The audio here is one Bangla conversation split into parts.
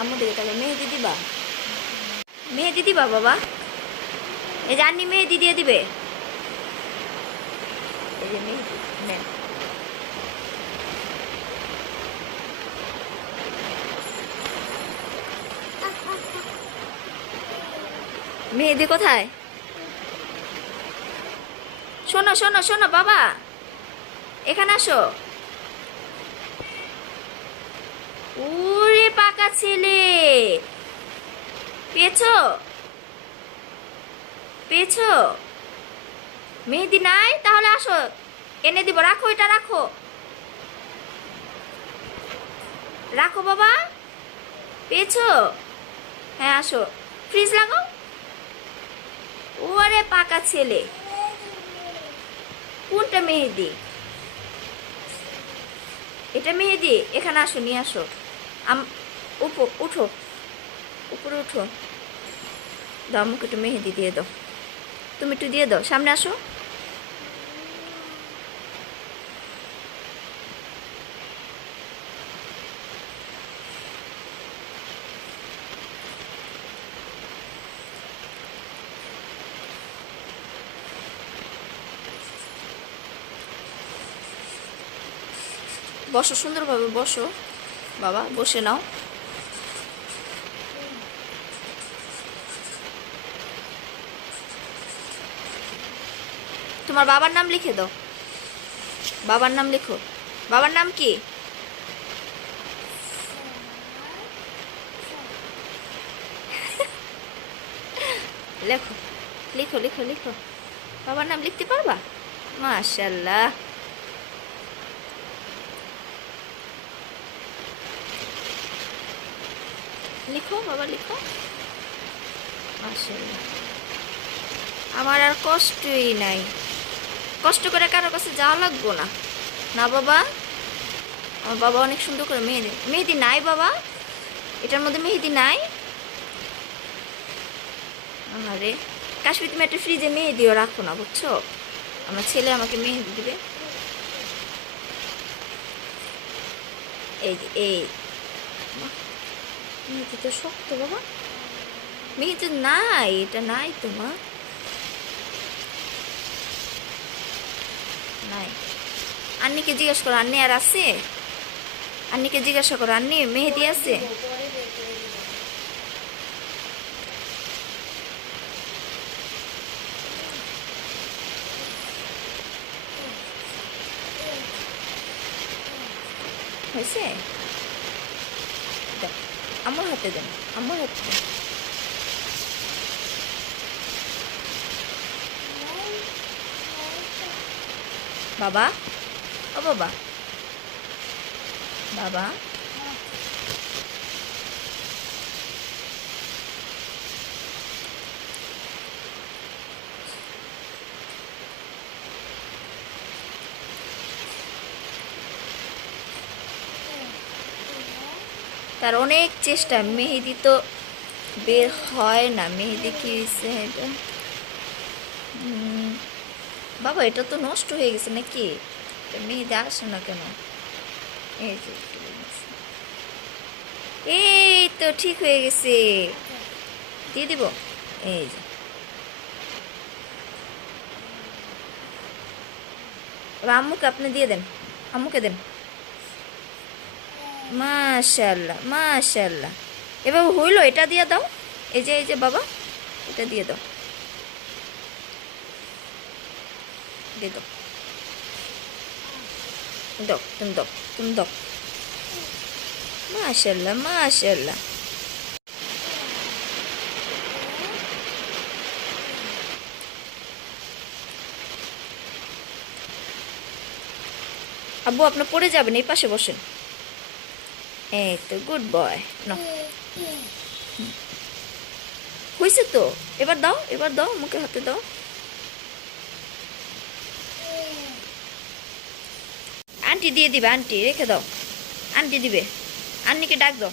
আম্মু দিকে তাহলে মেহেদি দিবা, মেহেদি দিবা বাবা? এই যে আন্নি মেহেদি দিয়ে দিবে, এই যে মেহেদি নেন। মেহেদি কোথায়? শোনো শোনো শোনো বাবা, এখানে আসো। ওরে পাকা ছেলে, পেয়েছো পেয়েছো? মেহেদি নাই? তাহলে আসো, এনে দিব। রাখো, এটা রাখো, রাখো বাবা। পেয়েছো? হ্যাঁ আসো, ফ্রিজ লাগাও। ওরে পাকা ছেলে, কোনটা মেহেদি? এটা মেহেদি? এখানে আসো, নিয়ে আসো। উঠো, উপরে উঠো। দাও আমাকে একটু মেহেদি দিয়ে দাও, তুমি একটু দিয়ে দাও, সামনে আসো। বসো, সুন্দরভাবে বসো বাবা, বসে নাও। তোমার বাবার নাম লিখে দাও, বাবার নাম লিখো। বাবার নাম কি? লেখো, লিখো লিখো লিখো। বাবার নাম লিখতে পারবা? মাশাআল্লাহ। লিখো বাবা, লিখো। মাশাআল্লাহ, আমার আর কষ্টই নাই। কষ্ট করে কারো কাছে যাওয়া লাগবো না, না বাবা? আমার বাবা অনেক সুন্দর করে মেহেদি। মেহেদি নাই বাবা, এটার মধ্যে মেহেদি নাই। আরে কাশ্মীর, তুমি একটা ফ্রিজে মেহেদিও রাখো না, বুঝছো? আমার ছেলে আমাকে মেহেদি দিবে। এই যে এই মেহেদি তো শক্ত বাবা, মেহেদি নাই, এটা নাই তোমার, নাই। আন্নিকে জিজ্ঞাসা করো, আন্নি আর আছে? আন্নিকে জিজ্ঞাসা করো, আন্নি মেহেদি আছে? হয়েছে? দেখ, আমার হাতে দেন, আমার হাতে দেন। বাবা, ও বাবা, বাবা তার অনেক চেষ্টা, মেহেদি তো বের হয় না। মেহেদি কি হয়েছে এটা? বাবা এটা তো নষ্ট হয়ে গেছে নাকি? মেহেদি আসে না কেন? এই যে এই তো ঠিক হয়ে গেছে, দিয়ে দিব। এই যে আম্মুকে আপনি দিয়ে দেন, আম্মুকে দেন। মাশাআল্লাহ মাশাআল্লাহ, এবার হইলো, এটা দিয়ে দাও। এই যে বাবা, এটা দিয়ে দাও, দিয়ে দাও, দাও তুমি, দাও তুমি, দাও। মাশাআল্লাহ মাশাআল্লাহ। আব্বু আপনার পড়ে যাবেন, এই পাশে বসেন। এই তো গুড বয়। নাও, হয়েছে তো, এবার দাও, এবার দাও, মুখে হাতে দাও। আন্টি দিয়ে দিবে, আন্টি রেখে দাও, আন্টি দিবে। আন্নিকে ডাক দাও,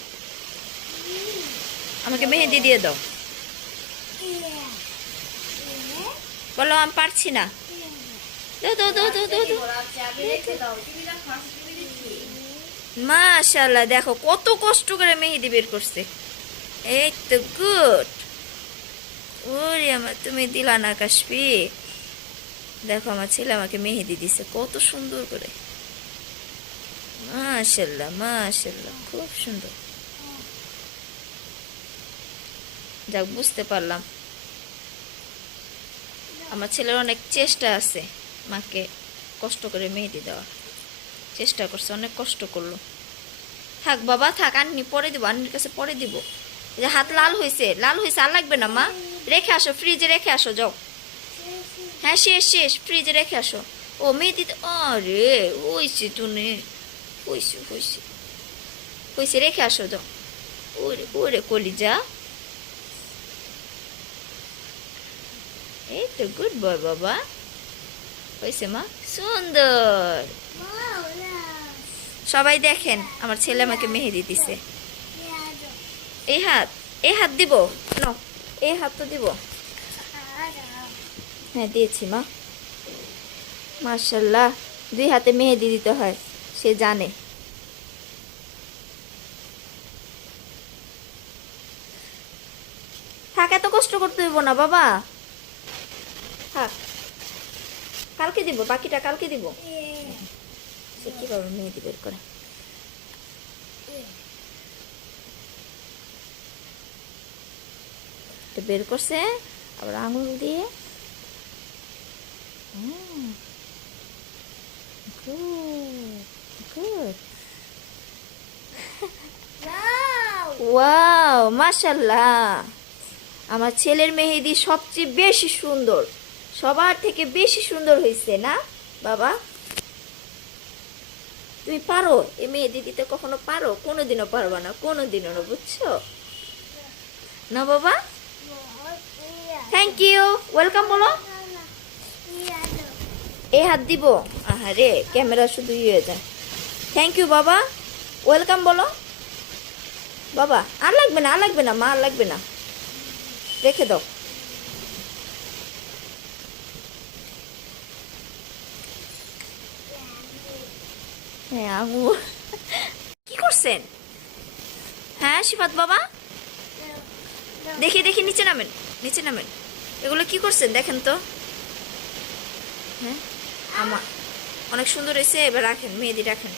আমাকে মেহেদি দিয়ে দাও। বলো আমি পারছি না। দাও দাও দাও দাও দাও দাও। মাশাআল্লাহ, দেখো কত কষ্ট করে মেহেদি বের করছে। এই তো গুড। ওরে আমার, তুমি দিলা না কাশফি। দেখো আমার ছেলে আমাকে মেহেদি দিছে কত সুন্দর করে। মাশাআল্লাহ মাশাআল্লাহ, খুব সুন্দর। যাক, বুঝতে পারলাম আমার ছেলের অনেক চেষ্টা আছে মাকে কষ্ট করে মেহেদি দেওয়া। চেষ্টা করছে, অনেক কষ্ট করলো। থাক বাবা থাক, আন্নি পরে দিব, আন্নির কাছে পরে দিব। এই যে হাত লাল হয়েছে, লাল হয়েছে, আর লাগবে না মা। রেখে আসো, ফ্রিজে রেখে আসো, যাও। হ্যাঁ শেষ শেষ, ফ্রিজে রেখে আসো। ও মেহেদি, আরে হইছে টুনে, হইছে হইছে হইছে, রেখে আসো, যাও। ওরে ওরে কলিজা। এই তো গুড বয় বাবা। হয়েছে মা, সুন্দর। সবাই দেখেন আমার ছেলে আমাকে মেহেদি দিছে। এই হাত, এই হাত দিব ন, এই হাত তো দিব। হ্যাঁ দিয়েছি মা। মাশাল্লাহ, দুই হাতে মেহেদি দিতে হয়, সে জানে। থাক, এত কষ্ট করতে হইব না বাবা, থাক, কালকে দিব, বাকিটা কালকে দিব। সে কিভাবে মেহেদি বের করে। বের করছে আবার আঙুল দিয়ে। ওয়াও মাশাল্লাহ, আমার ছেলের মেহেদি সবচেয়ে বেশি সুন্দর, সবার থেকে বেশি সুন্দর হয়েছে না বাবা? তুমি পারো এই মেহেদি দিতে? কখনো পারো? কোনোদিনও পারবা না, কোনোদিনও না, বুঝছো না বাবা? থ্যাংক ইউ, ওয়েলকাম বলো। এই হাত দিব, আহারে ক্যামেরা শুধু হয়ে যায়। থ্যাংক ইউ বাবা, ওয়েলকাম বলো বাবা। আর লাগবে না, আর লাগবে না মা, আর লাগবে না, রেখে দাও। হ্যাঁ আঙুর কি করছেন? হ্যাঁ শিফাত বাবা, দেখি দেখি, নিচে নামেন, নিচে নামেন। এগুলো কি করছেন দেখেন তো। হ্যাঁ আমার অনেক সুন্দর হয়েছে। এবার রাখেন, মেহেদি রাখেন।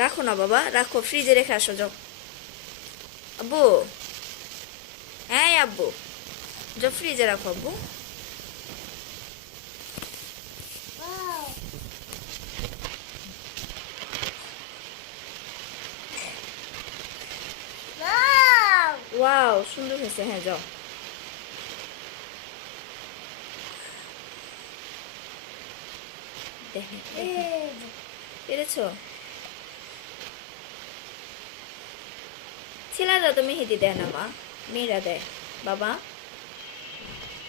রাখো না বাবা, রাখো, ফ্রিজে রেখে আসো, যাও। আব্বু, হ্যাঁ আব্বু, যাও ফ্রিজে রাখো আব্বু। ওয়াও সুন্দর হয়েছে, হ্যাঁ যাও। দেখেন পেরেছ? ছেলেরা তো মেহেদি দেয় না মা, মেয়েরা দেয় বাবা।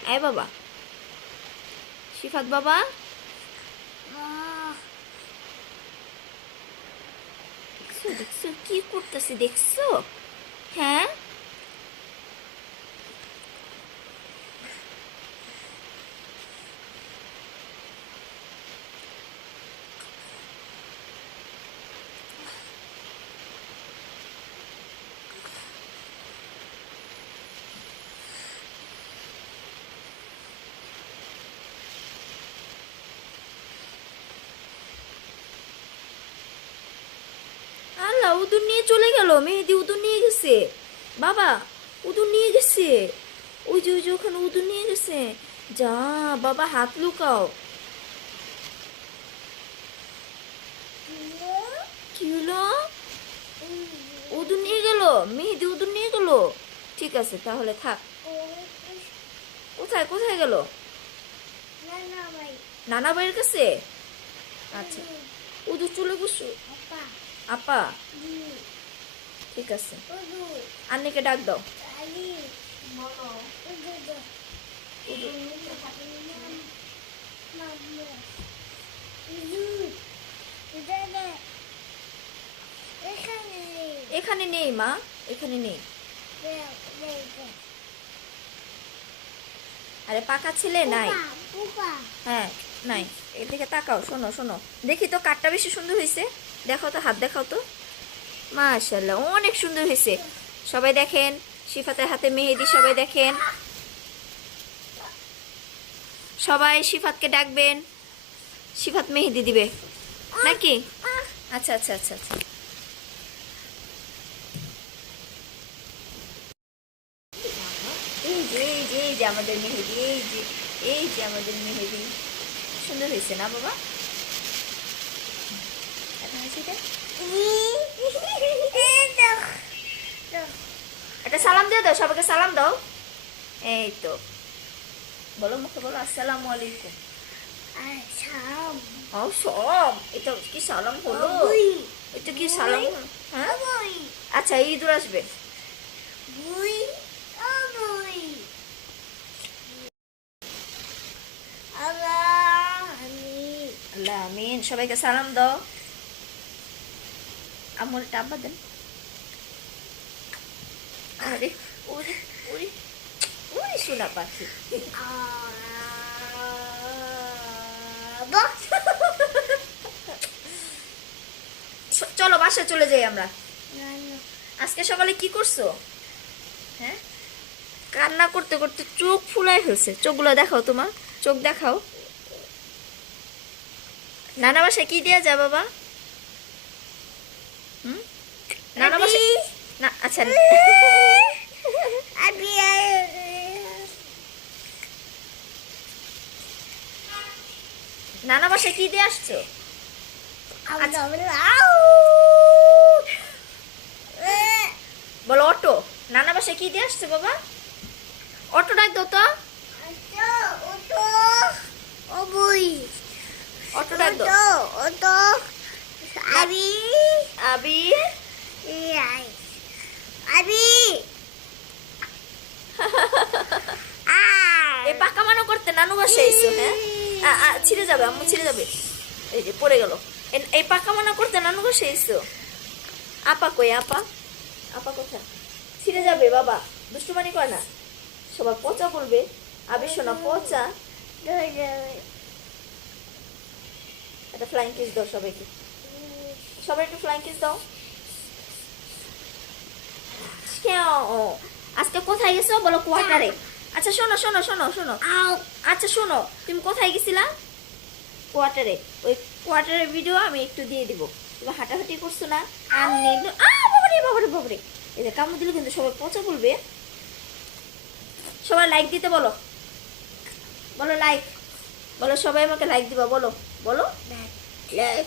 আয় বাবা, শিফাত বাবা। দেখছো দেখছো কি করতেছে, দেখছো? হ্যাঁ আল্লাহ, উদুর নিয়ে চলে গেল, মেহেদি উদুর নিয়ে গেছে বাবা, উদুর নিয়ে গেছে। ওই যে ওই যে ওখানে উদুর নিয়ে গেছে। যা বাবা, হাত লুকাও। কি হলো? উদুর নিয়ে গেল, মেহেদি উদুর নিয়ে গেল। ঠিক আছে তাহলে থাক। কোথায় কোথায় গেল? নানা ভাইয়ের কাছে। আচ্ছা, উদুর চলে গেছো আপা? ঠিক আছে, আন্নিকে ডাক দাও। এখানে নেই মা, এখানে নেই। আরে পাকা ছেলে নাই। হ্যাঁ নাই, এদিকে তাকাও, শোনো শোনো, দেখি তো কাঠটা বেশি সুন্দর হয়েছে। দেখাও তো, হাত দেখাও তো। মাশাআল্লাহ, অনেক সুন্দর হয়েছে। সবাই দেখেন শিফাতের হাতে মেহেদি, সবাই দেখেন। সবাই শিফাতকে ডাকবেন, শিফাত মেহেদি দিবে নাকি? আচ্ছা আচ্ছা আচ্ছা আচ্ছা। এই যে এই যে এই যে আমাদের মেহেদি, এই যে এই যে আমাদের মেহেদি, সুন্দর হয়েছে না বাবা? এখন সেটা একটা সালাম দিয়ে দাও, সবাইকে সালাম দাও। এই তো বলো, মুখে বলো আসসালামু আলাইকুম। ও সব, এটা কি সালাম হলো? এটা কি সালাম? হ্যাঁ আচ্ছা, ঈদুল আসবে। আল্লাহ আমিন, সবাইকে সালাম দাও। আমলটা আব্বা দেন। আরে ওরে ওরে ওরে সোনা পাখি। চলো বাসায় চলে যাই আমরা। আজকে সকালে কি করছো? হ্যাঁ, কান্না করতে করতে চোখ ফুলাই ফেলছে। চোখগুলো দেখাও, তোমার চোখ দেখাও। নানা বাসায় কি দেয়া যায় বাবা? নানা বাসায় না, আচ্ছা নানা বাসায় কি দিয়ে আসছো? বলো অটো। নানা বাসায় কি দিয়ে আসছো বাবা? অটো ডাক দাও তো। অটো ডাক দাও। আবি এই পাকা মানো করতে নানু বাসায় এসো। হ্যাঁ ছিঁড়ে যাবে, আম্মু ছিঁড়ে যাবে। এই যে পড়ে গেল। এই পাকা মানা করতে নানু বাসায় এসো। আপা কই? আপা আপা কোথায়? ছিঁড়ে যাবে বাবা, দুষ্টুমানি করে না। সবাই পচা বলবে। আবি শোনা পচা। একটা ফ্লাইং কিস দাও সবাইকে। সবাই একটু ফ্লাইং কিস দাও। আজকে কোথায় গেছো বলো? কোয়ার্টারে। আচ্ছা শোনো শোনো শোনো শোনো, আচ্ছা শোনো, তুমি কোথায় গেছিলা? কোয়ার্টারে। ওই কোয়ার্টারের ভিডিও আমি একটু দিয়ে দিব। তুমি হাঁটাহাঁটি করছো না? বাবারে বাবারে বাবারে, এই যে কামড় দিলে কিন্তু সবাই পচা বলবে। সবাই লাইক দিতে বলো, বলো লাইক, বলো সবাই আমাকে লাইক দিবা, বলো বলো লাইক।